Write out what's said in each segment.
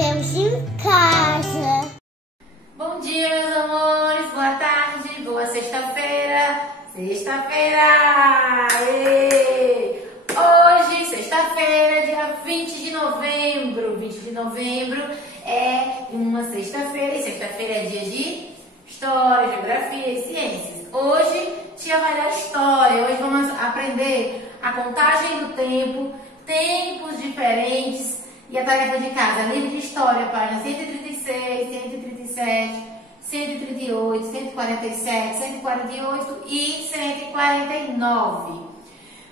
Papéis em casa. Bom dia, meus amores, boa tarde, boa sexta-feira. Sexta-feira! Hoje, sexta-feira, dia 20 de novembro. 20 de novembro é uma sexta-feira e sexta-feira é dia de História, Geografia e Ciências. Hoje, tia vai dar história. Hoje vamos aprender a contagem do tempo, tempos diferentes e a tarefa de casa. Livro de História, página 136, 137, 138, 147, 148 e 149.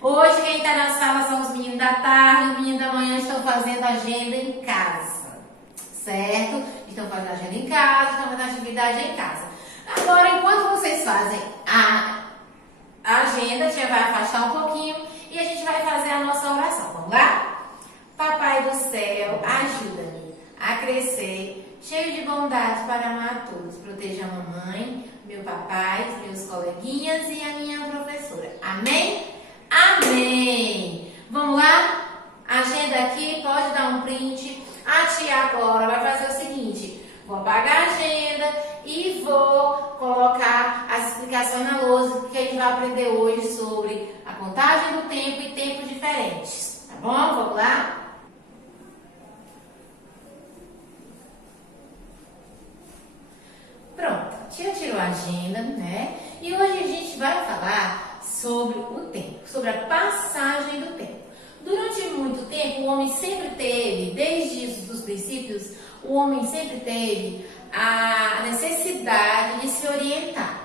Hoje quem está na sala são os meninos da tarde, os meninos da manhã estão fazendo agenda em casa, certo? Estão fazendo agenda em casa, estão fazendo atividade em casa. Agora, enquanto vocês fazem a agenda, a gente vai afastar um pouquinho e a gente vai fazer a nossa oração. Vamos lá? Papai do céu, ajuda-me a crescer, cheio de bondade para amar a todos. Proteja a mamãe, meu papai, meus coleguinhas e a minha professora. Amém? Amém! Vamos lá? Agenda aqui, pode dar um print. A tia agora vai fazer o seguinte: vou apagar a agenda e vou colocar as explicações na lousa que a gente vai aprender hoje sobre a contagem do tempo e tempos diferentes. Tá bom? Vamos lá? Pronto, a tia tirou a agenda, né? E hoje a gente vai falar sobre o tempo, sobre a passagem do tempo. Durante muito tempo, o homem sempre teve, desde os princípios, o homem sempre teve a necessidade de se orientar,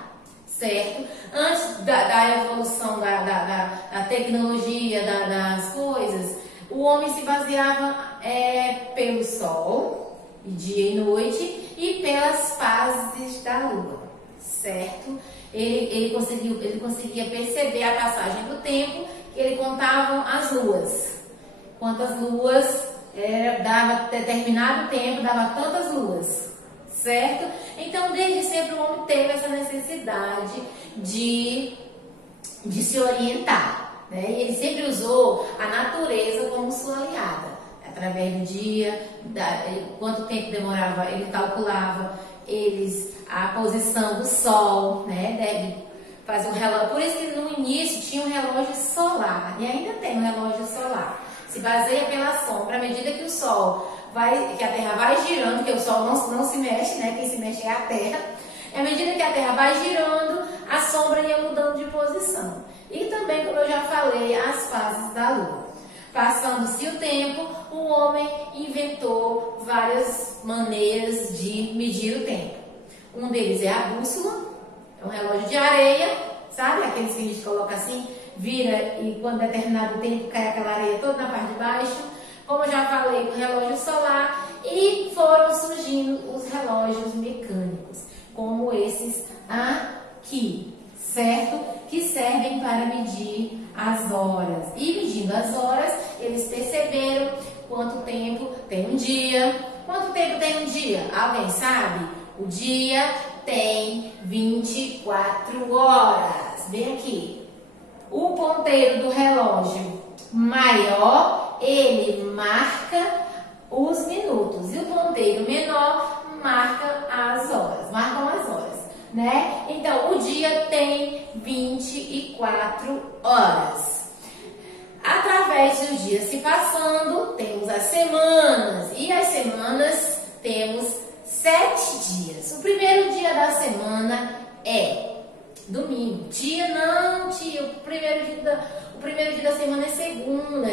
certo? Antes da evolução da tecnologia, das coisas, o homem se baseava pelo sol, dia e noite, e pelas fases da lua, certo? Ele conseguia perceber a passagem do tempo, que ele contava as luas. Quantas luas dava determinado tempo, dava tantas luas, certo? Então, desde sempre o homem teve essa necessidade de se orientar, né? E ele sempre usou a natureza como sua aliada. Através do dia, quanto tempo demorava, ele calculava a posição do sol, né? Deve fazer um relógio. Por isso que no início tinha um relógio solar, e ainda tem um relógio solar. Se baseia pela sombra, à medida que que a Terra vai girando, porque o Sol não se mexe, né? Quem se mexe é a Terra. À medida que a Terra vai girando, a sombra ia mudando de posição. E também, como eu já falei, as fases da Lua. Passando-se o tempo, o homem inventou várias maneiras de medir o tempo. Um deles é a bússola, é um relógio de areia, sabe? Aqueles que a gente coloca assim, vira e quando determinado tempo cai aquela areia toda na parte de baixo. Como eu já falei, o relógio solar, e foram surgindo os relógios mecânicos, como esses aqui, certo? Que servem para medir as horas. E medindo as horas, eles perceberam quanto tempo tem um dia. Quanto tempo tem um dia? Alguém sabe? O dia tem 24 horas. Vem aqui. O ponteiro do relógio maior, ele marca os minutos. E o ponteiro menor marcam as horas, né? Então, o dia tem 24 horas. Através dos dias se passando, temos as semanas. E as semanas temos 7 dias. O primeiro dia da semana é domingo. Tia, o primeiro dia da semana é segunda.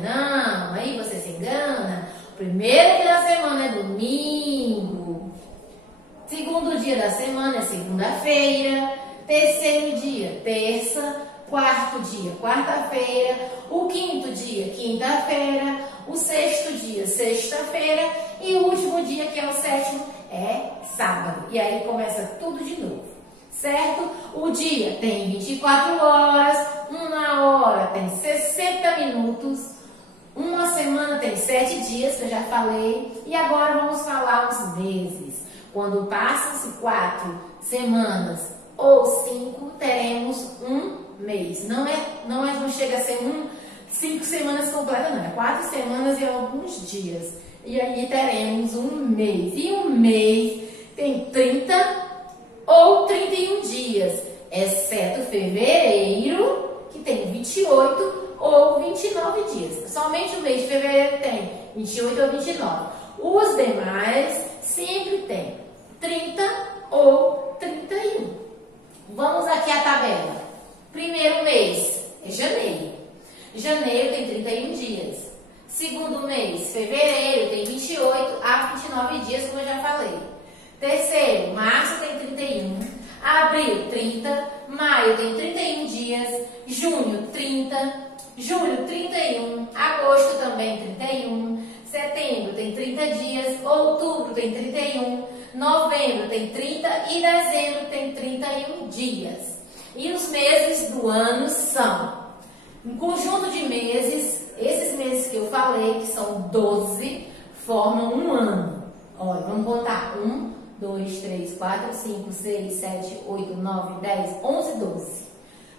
Não, aí você se engana. O primeiro dia da semana é domingo. Segundo dia da semana é segunda-feira. Terceiro dia, terça. Quarto dia, quarta-feira. O quinto dia, quinta-feira. O sexto dia, sexta-feira. E o último dia, que é o sétimo, é sábado. E aí começa tudo de novo, certo? O dia tem 24 horas. Uma hora tem 60 minutos. Uma semana tem 7 dias, que eu já falei. E agora vamos falar os meses. Quando passam-se 4 semanas ou 5, teremos um mês. Não chega a ser 5 semanas completas, não. É 4 semanas e alguns dias. E aí teremos um mês. E um mês tem 30 ou 31 dias, exceto fevereiro, que tem 28 ou 29 dias. Somente o mês de fevereiro tem 28 ou 29. Os demais sempre tem 30 ou 31. Vamos aqui à tabela. Primeiro mês é janeiro. Janeiro tem 31 dias. Segundo mês, fevereiro, tem 28 a 29 dias, como eu já falei. Terceiro, março tem 31. Abril, 30. Maio tem 31 dias. Junho, 30. Julho, 31. Agosto também 31. Setembro tem 30 dias. Outubro tem 31. Novembro tem 30. E dezembro tem 31 dias. E os meses do ano são um conjunto de meses. Esses meses que eu falei, que são 12, formam um ano. Olha, vamos contar. 1, 2, 3, 4, 5, 6, 7, 8, 9, 10, 11, 12.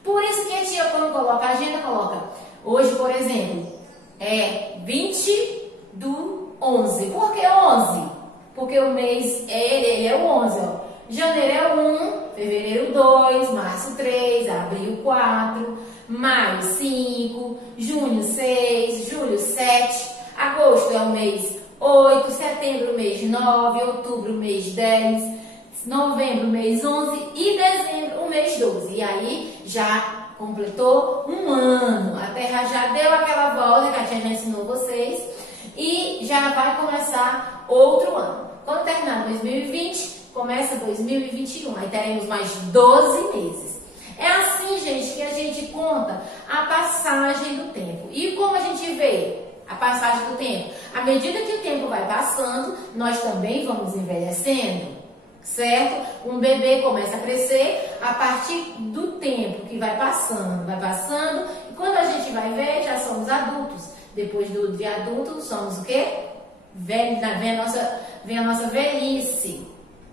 Por isso que a tia, quando coloca a agenda, coloca hoje, por exemplo, é 20 do 11. Por que 11? Porque o mês ele é o 11. Ó. Janeiro é o 1, fevereiro 2, março 3, abril 4, maio 5, junho 6, julho 7, agosto é o mês 8, setembro mês 9, outubro mês 10, novembro mês 11 e dezembro o mês 12. E aí já completou um ano. A Terra já deu aquela volta que a tia já ensinou vocês e já vai começar outro ano. Quando terminar 2020, começa 2021. Aí teremos mais 12 meses. É assim, gente, que a gente conta a passagem do tempo. E como a gente vê a passagem do tempo? À medida que o tempo vai passando, nós também vamos envelhecendo, certo? Um bebê começa a crescer a partir do tempo que vai passando, e quando a gente vai ver, já somos adultos. Depois de adultos, somos o quê? Vem a nossa velhice.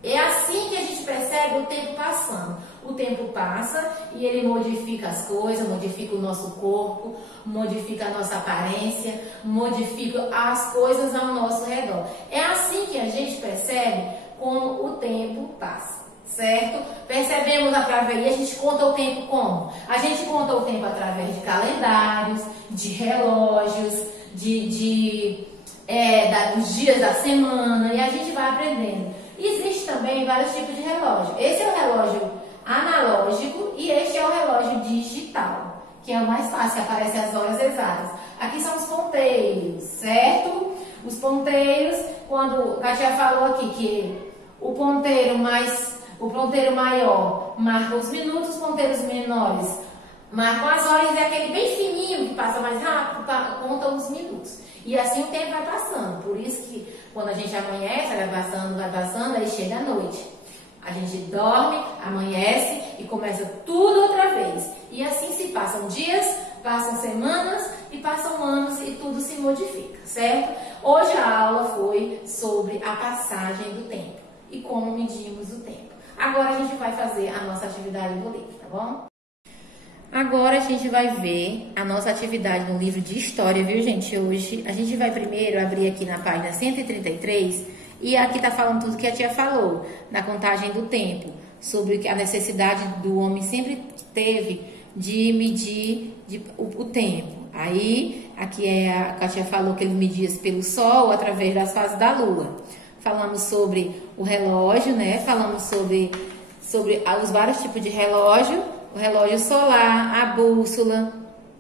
É assim que a gente percebe o tempo passando. O tempo passa e ele modifica as coisas, modifica o nosso corpo, modifica a nossa aparência, modifica as coisas ao nosso redor. É assim que a gente percebe como o tempo passa, certo? Percebemos através, e a gente conta o tempo como? A gente conta o tempo através de calendários, de relógios, dos dias da semana, e a gente vai aprendendo. Existe também vários tipos de relógio. Esse é o relógio analógico e este é o relógio digital, que é o mais fácil, que aparece as horas exatas. Aqui são os ponteiros, certo? Os ponteiros, quando a tia falou aqui que o ponteiro maior marca os minutos, os ponteiros menores marcam as horas, e aquele bem fininho que passa mais rápido conta os minutos. E assim o tempo vai passando. Por isso que quando a gente amanhece, vai passando, aí chega a noite. A gente dorme, amanhece e começa tudo outra vez. E assim se passam dias, passam semanas e passam anos e tudo se modifica, certo? Hoje a aula foi sobre a passagem do tempo e como medimos o tempo. Agora a gente vai fazer a nossa atividade do livro, tá bom? Agora a gente vai ver a nossa atividade no livro de história, viu, gente? Hoje a gente vai primeiro abrir aqui na página 133 e aqui tá falando tudo que a tia falou, na contagem do tempo, sobre a necessidade do homem sempre teve de medir o tempo. Aí, aqui a tia falou que ele media pelo sol através das fases da lua. Falamos sobre o relógio, né? Falamos sobre os vários tipos de relógio. O relógio solar, a bússola,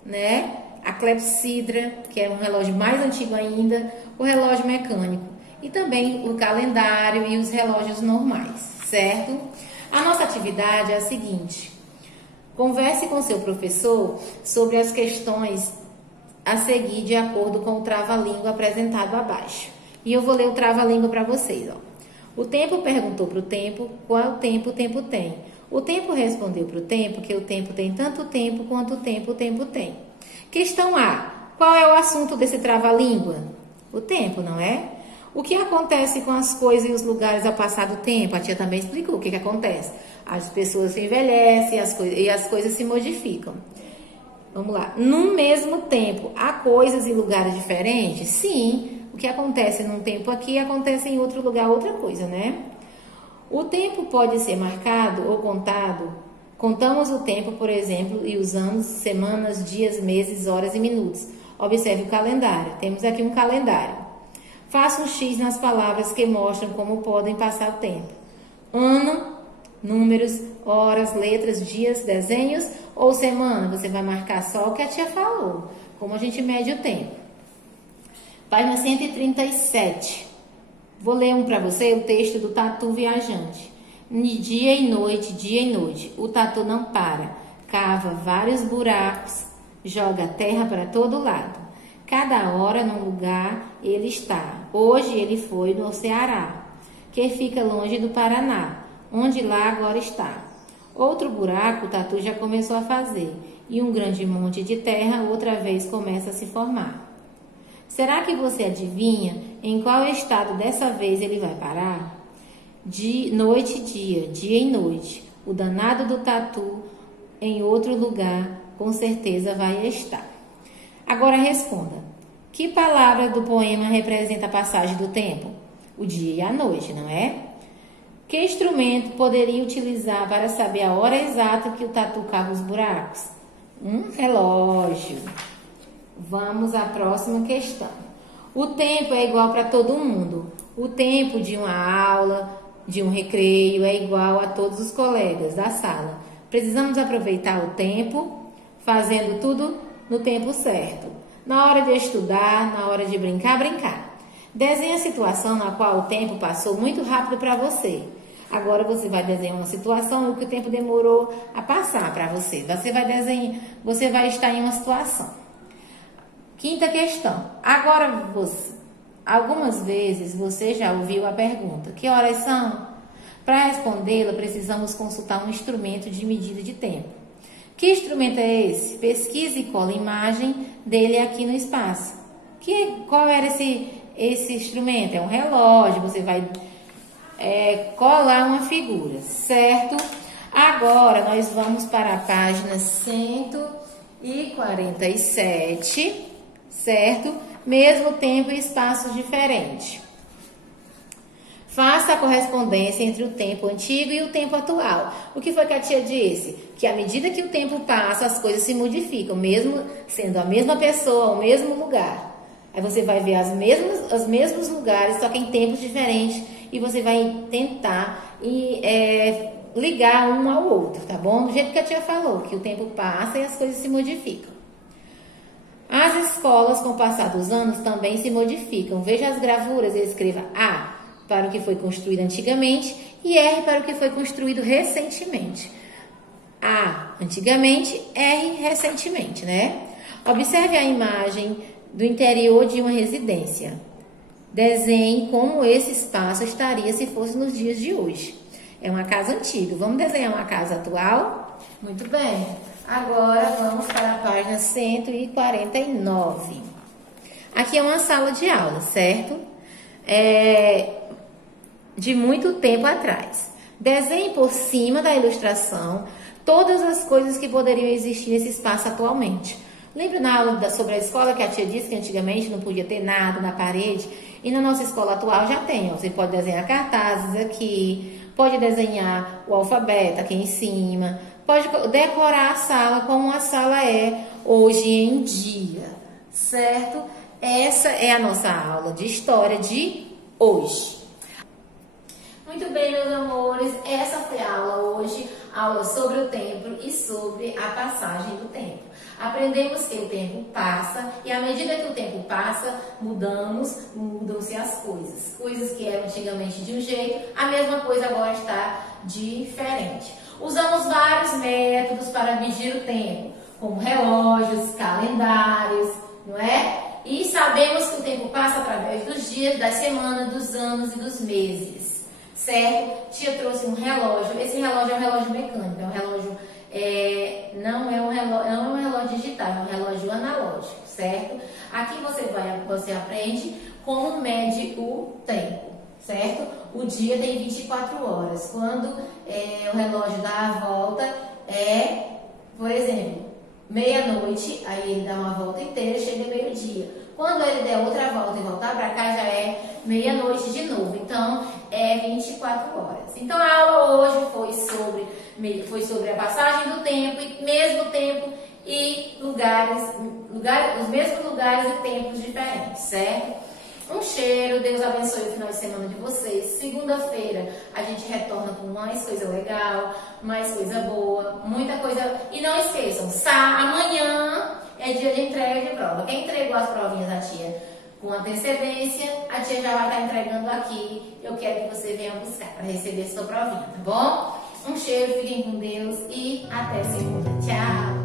né? A clepsidra, que é um relógio mais antigo ainda, o relógio mecânico e também o calendário e os relógios normais, certo? A nossa atividade é a seguinte: converse com seu professor sobre as questões a seguir de acordo com o trava-língua apresentado abaixo. E eu vou ler o trava-língua para vocês, ó. O tempo perguntou para o tempo qual tempo o tempo tem. O tempo respondeu para o tempo que o tempo tem tanto tempo quanto o tempo tem. Questão A. Qual é o assunto desse trava-língua? O tempo, não é? O que acontece com as coisas e os lugares ao passar do tempo? A tia também explicou o que acontece. As pessoas se envelhecem e as coisas se modificam. Vamos lá. No mesmo tempo, há coisas e lugares diferentes? Sim. O que acontece num tempo aqui, acontece em outro lugar, outra coisa, né? O tempo pode ser marcado ou contado. Contamos o tempo, por exemplo, e usamos semanas, dias, meses, horas e minutos. Observe o calendário. Temos aqui um calendário. Faça um X nas palavras que mostram como podem passar o tempo. Ano, números, horas, letras, dias, desenhos ou semana. Você vai marcar só o que a tia falou. Como a gente mede o tempo. Página 137. Vou ler para você o texto do Tatu Viajante. Dia e noite, o tatu não para. Cava vários buracos, joga terra para todo lado. Cada hora num lugar ele está. Hoje ele foi no Ceará, que fica longe do Paraná, onde lá agora está. Outro buraco o tatu já começou a fazer, e um grande monte de terra outra vez começa a se formar. Será que você adivinha em qual estado dessa vez ele vai parar? Noite e dia e noite. O danado do tatu em outro lugar com certeza vai estar. Agora responda. Que palavra do poema representa a passagem do tempo? O dia e a noite, não é? Que instrumento poderia utilizar para saber a hora exata que o tatu cava os buracos? Um relógio. Vamos à próxima questão. O tempo é igual para todo mundo. O tempo de uma aula, de um recreio, é igual a todos os colegas da sala. Precisamos aproveitar o tempo, fazendo tudo no tempo certo. Na hora de estudar, na hora de brincar, brincar. Desenhe a situação na qual o tempo passou muito rápido para você. Agora você vai desenhar uma situação que o tempo demorou a passar para você. Você vai estar em uma situação. Quinta questão. Agora algumas vezes você já ouviu a pergunta: que horas são? Para respondê-la, precisamos consultar um instrumento de medida de tempo. Que instrumento é esse? Pesquise e cola a imagem dele aqui no espaço. Qual era esse instrumento? É um relógio. Você vai colar uma figura, certo? Agora nós vamos para a página 147. Certo? Mesmo tempo e espaços diferentes. Faça a correspondência entre o tempo antigo e o tempo atual. O que foi que a tia disse? Que à medida que o tempo passa, as coisas se modificam, mesmo sendo a mesma pessoa, o mesmo lugar. Aí você vai ver os mesmos lugares, só que em tempos diferentes, e você vai tentar ligar um ao outro, tá bom? Do jeito que a tia falou, que o tempo passa e as coisas se modificam. As escolas, com o passar dos anos, também se modificam. Veja as gravuras e escreva A para o que foi construído antigamente e R para o que foi construído recentemente. A, antigamente, R, recentemente, né? Observe a imagem do interior de uma residência. Desenhe como esse espaço estaria se fosse nos dias de hoje. É uma casa antiga. Vamos desenhar uma casa atual? Muito bem. Agora vamos para a página 149. Aqui é uma sala de aula, certo? De muito tempo atrás. Desenhe por cima da ilustração todas as coisas que poderiam existir nesse espaço atualmente. Lembra na aula sobre a escola que a tia disse que antigamente não podia ter nada na parede? E na nossa escola atual já tem. Você pode desenhar cartazes aqui, pode desenhar o alfabeto aqui em cima, pode decorar a sala como a sala é hoje em dia, certo? Essa é a nossa aula de história de hoje. Muito bem, meus amores, essa foi a aula hoje, aula sobre o tempo e sobre a passagem do tempo. Aprendemos que o tempo passa e à medida que o tempo passa, mudam-se as coisas. Coisas que eram antigamente de um jeito, a mesma coisa agora está diferente. Usamos vários métodos para medir o tempo, como relógios, calendários, não é? E sabemos que o tempo passa através dos dias, das semanas, dos anos e dos meses, certo? Tia trouxe um relógio. Esse relógio é um relógio mecânico, é um relógio, não é um relógio digital, é um relógio analógico, certo? Aqui você aprende como mede o tempo, certo? O dia tem 24 horas. Quando o relógio dá a volta, por exemplo, meia-noite, aí ele dá uma volta inteira, chega meio-dia. Quando ele der outra volta e voltar para cá, já é meia-noite de novo. Então, é 24 horas. Então, a aula hoje foi sobre a passagem do tempo, e mesmo tempo e os mesmos lugares e tempos diferentes, certo? Um cheiro, Deus abençoe o final de semana de vocês. Segunda-feira a gente retorna com mais coisa legal, mais coisa boa, muita coisa. E não esqueçam, amanhã é dia de entrega de prova. Quem entregou as provinhas da tia com antecedência, a tia já vai estar entregando aqui. Eu quero que você venha buscar para receber sua provinha, tá bom? Um cheiro, fiquem com Deus e até segunda. Tchau!